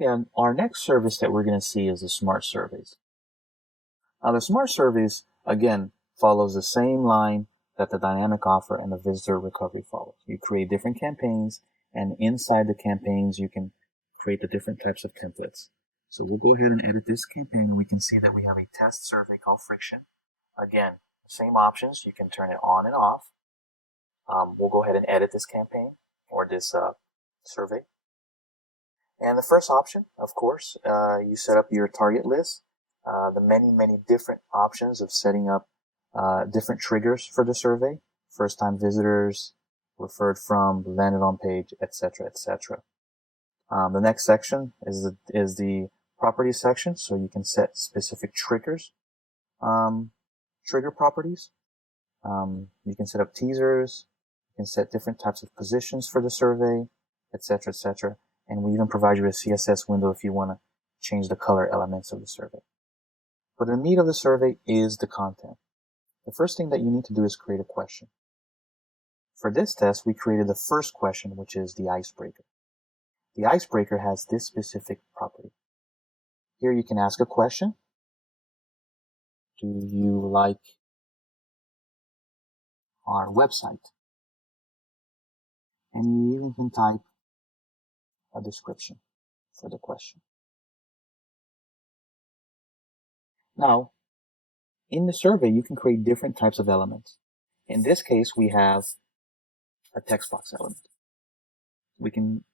Okay, our next service that we're going to see is the Smart Surveys. Now, the Smart Surveys, again, follows the same line that the Dynamic Offer and the Visitor Recovery follows. You create different campaigns, and inside the campaigns, you can create the different types of templates. So we'll go ahead and edit this campaign, and we can see that we have a test survey called Friction. Again, same options. You can turn it on and off. We'll go ahead and edit this campaign or this survey. And the first option, of course, you set up your target list, the many different options of setting up different triggers for the survey, first-time visitors, referred from, landed on page, etc., etc. The next section is the property section, so you can set specific triggers, trigger properties. You can set up teasers, you can set different types of positions for the survey, etc., etc. And we even provide you a CSS window if you want to change the color elements of the survey. But the meat of the survey is the content. The first thing that you need to do is create a question. For this test, we created the first question, which is the icebreaker. The icebreaker has this specific property. Here you can ask a question. Do you like our website? And you even can type a description for the question. Now, in the survey, you can create different types of elements. In this case, we have a text box element. We can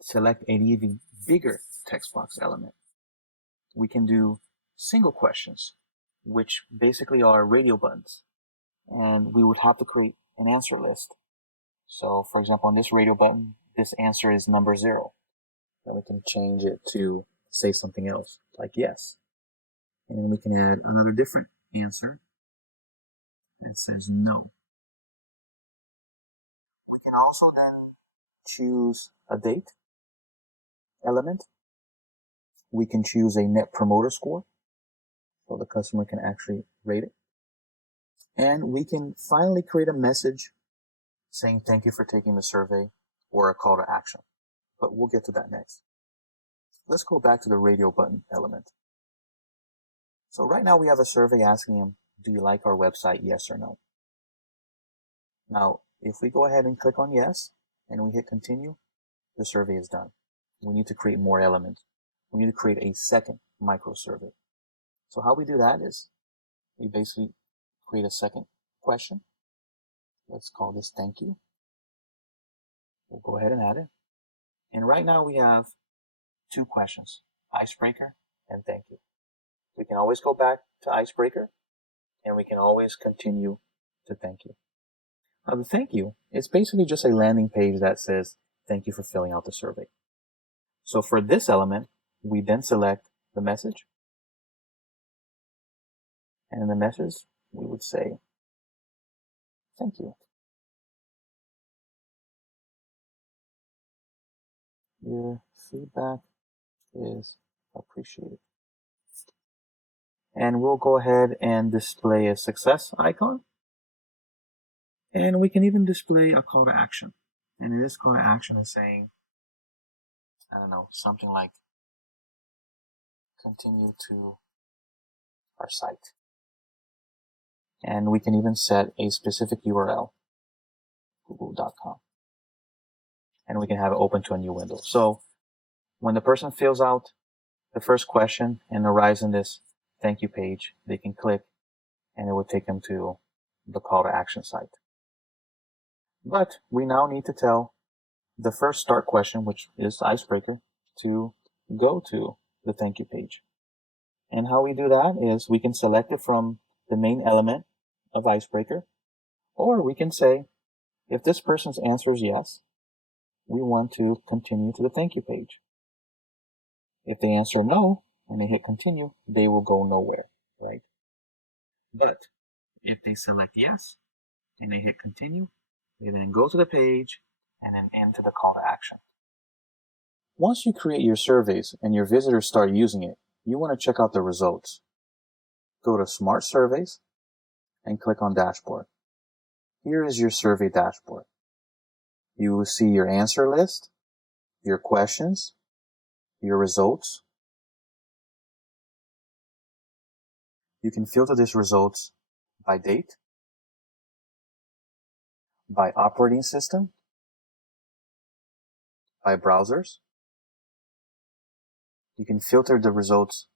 select an even bigger text box element. We can do single questions, which basically are radio buttons. And we would have to create an answer list. So, for example, on this radio button, this answer is number 0. Then we can change it to say something else, like yes. And then we can add another different answer that says no. We can also then choose a date element. We can choose a net promoter score, so the customer can actually rate it. And we can finally create a message saying thank you for taking the survey or a call to action. But we'll get to that next. Let's go back to the radio button element. So right now we have a survey asking him, do you like our website, yes or no? Now, if we go ahead and click on yes, and we hit continue, the survey is done. We need to create more elements. We need to create a second micro survey. So how we do that is we basically create a second question. Let's call this thank you. We'll go ahead and add it. And right now we have 2 questions, icebreaker and thank you. We can always go back to icebreaker, and we can always continue to thank you. Now the thank you is basically just a landing page that says thank you for filling out the survey. So for this element, we then select the message. And in the message, we would say thank you. Your feedback is appreciated. And we'll go ahead and display a success icon. And we can even display a call to action. And this call to action is saying, I don't know, something like continue to our site. And we can even set a specific URL, google.com. And we can have it open to a new window. So when the person fills out the first question and arrives in this thank you page, they can click and it will take them to the call to action site. But we now need to tell the first start question, which is icebreaker, to go to the thank you page. And how we do that is we can select it from the main element of icebreaker, or we can say, if this person's answer is yes, we want to continue to the thank you page. If they answer no, and they hit continue, they will go nowhere, right? But if they select yes, and they hit continue, they then go to the page, and then into the call to action. Once you create your surveys and your visitors start using it, you want to check out the results. Go to Smart Surveys and click on Dashboard. Here is your survey dashboard. You will see your answer list, your questions, your results. You can filter these results by date, by operating system, by browsers. You can filter the results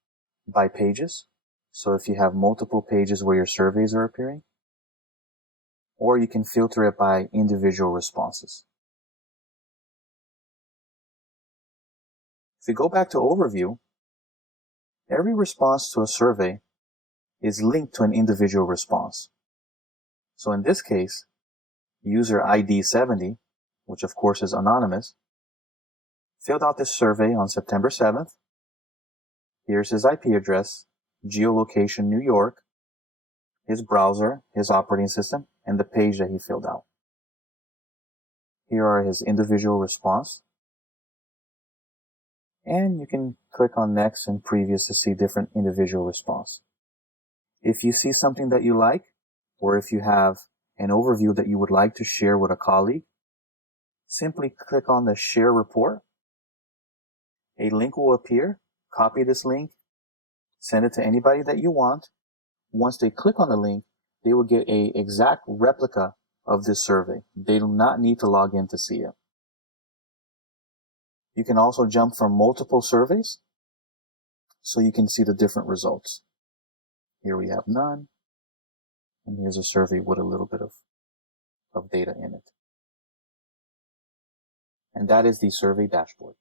by pages. So if you have multiple pages where your surveys are appearing, or you can filter it by individual responses. If we go back to overview, every response to a survey is linked to an individual response. So in this case, user ID 70, which of course is anonymous, filled out this survey on September 7th. Here's his IP address, geolocation New York, his browser, his operating system, and the page that he filled out. Here are his individual response. And you can click on next and previous to see different individual response. If you see something that you like, or if you have an overview that you would like to share with a colleague, simply click on the share report. A link will appear. Copy this link, send it to anybody that you want. Once they click on the link, they will get an exact replica of this survey. They do not need to log in to see it. You can also jump from multiple surveys so you can see the different results. Here we have none, and here's a survey with a little bit of data in it. And that is the survey dashboard.